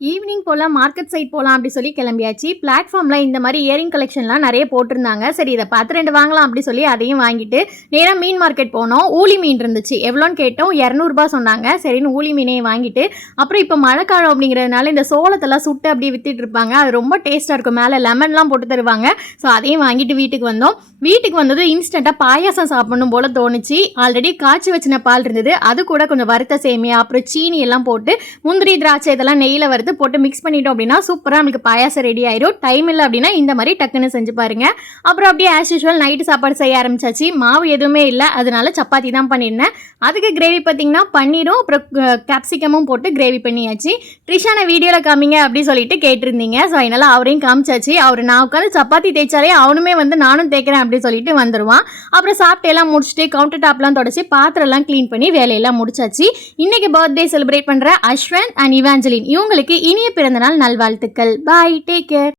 Evening போல market side போலாம் அப்படி சொல்லி கிளம்பியாச்சு. பிளாட்ஃபார்ம்ல இந்த மாரி இயரிங் கலெக்ஷன்லாம் நெறைய போட்டிருந்தாங்க. சரி இத பார்த்து 2 வாங்கலாம் அப்படி சொல்லி அதையும் வாங்கிட்டு, நேரா மீன் மார்க்கெட் போனோம். ஊளி மீன் இருந்துச்சு. எவ்வளோன்னு கேட்டோம். ரூ. 200 சொன்னாங்க. சரின்னு ஊளி மீனையும் வாங்கிட்டு, அப்புறம் இப்ப மழைக்காலம் அப்படிங்கிறதுனால இந்த சோளத்தெல்லாம் சுட்டு அப்படியே வித்துட்டு இருப்பாங்க. அது ரொம்ப டேஸ்ட்டா இருக்கும். மேல லெமன்லாம் போட்டு தருவாங்க. ஸோ அதையும் வாங்கிட்டு வீட்டுக்கு வந்தோம். வீட்டுக்கு வந்ததும் இன்ஸ்டன்ட்டா பாயாசம் சாப்பிடணும் போல தோணுச்சு. ஆல்ரெடி காய்ச்சி வச்சின பால் இருந்தது. அது கூட கொஞ்சம் வறுத்த சேமியா, அப்புறம் சீனி எல்லாம் போட்டு முந்திரி, திராட்சை இதெல்லாம் நெய்யில வறுத்து போட்டு மிக்ஸ் பண்ணிட்டோம் அப்படின்னா சூப்பராக நமக்கு பாயாசம் ரெடி ஆயிரும். டைம் இல்லை அப்படின்னா இந்த மாதிரி டக்குன்னு செஞ்சு பாருங்க. அப்புறம் அப்படியே ஆஸ் யூஷுவல் நைட்டு சாப்பாடு செய்ய ஆரம்பிச்சாச்சு. மாவு எதுவுமே இல்லை, அதனால சப்பாத்தி தான் பண்ணியிருந்தேன். அதுக்கு கிரேவி பார்த்தீங்கன்னா பன்னீரும் அப்புறம் கேப்சிகமும் போட்டு கிரேவி பண்ணியாச்சு. ட்ரிஷான வீடியோவில் காமிங்க அப்படின்னு சொல்லிட்டு கேட்டிருந்தீங்க. ஸோ அதனால அவரையும் காமிச்சாச்சு. அவர் நான் உட்காந்து சப்பாத்தி தேய்ச்சாலே அவனுமே வந்து நானும் தேய்க்கிறேன் அப்படின்னு சொல்லிட்டு வந்துடுவான். அப்புறம் சாப்பிட்டு எல்லாம் முடிச்சுட்டு கவுண்டர் டாப்லாம் தொடச்சி பாத்திரம்லாம் க்ளீன் பண்ணி வேலையெல்லாம் முடிச்சாச்சு. இன்னைக்கு பர்த்டே செலிப்ரேட் பண்ணுற அஸ்வந்த் அண்ட் இவாஞ்சலின் இவங்களுக்கு இனிய பிறந்தநாள் நல்வாழ்த்துக்கள். பாய், டேக் கேர்.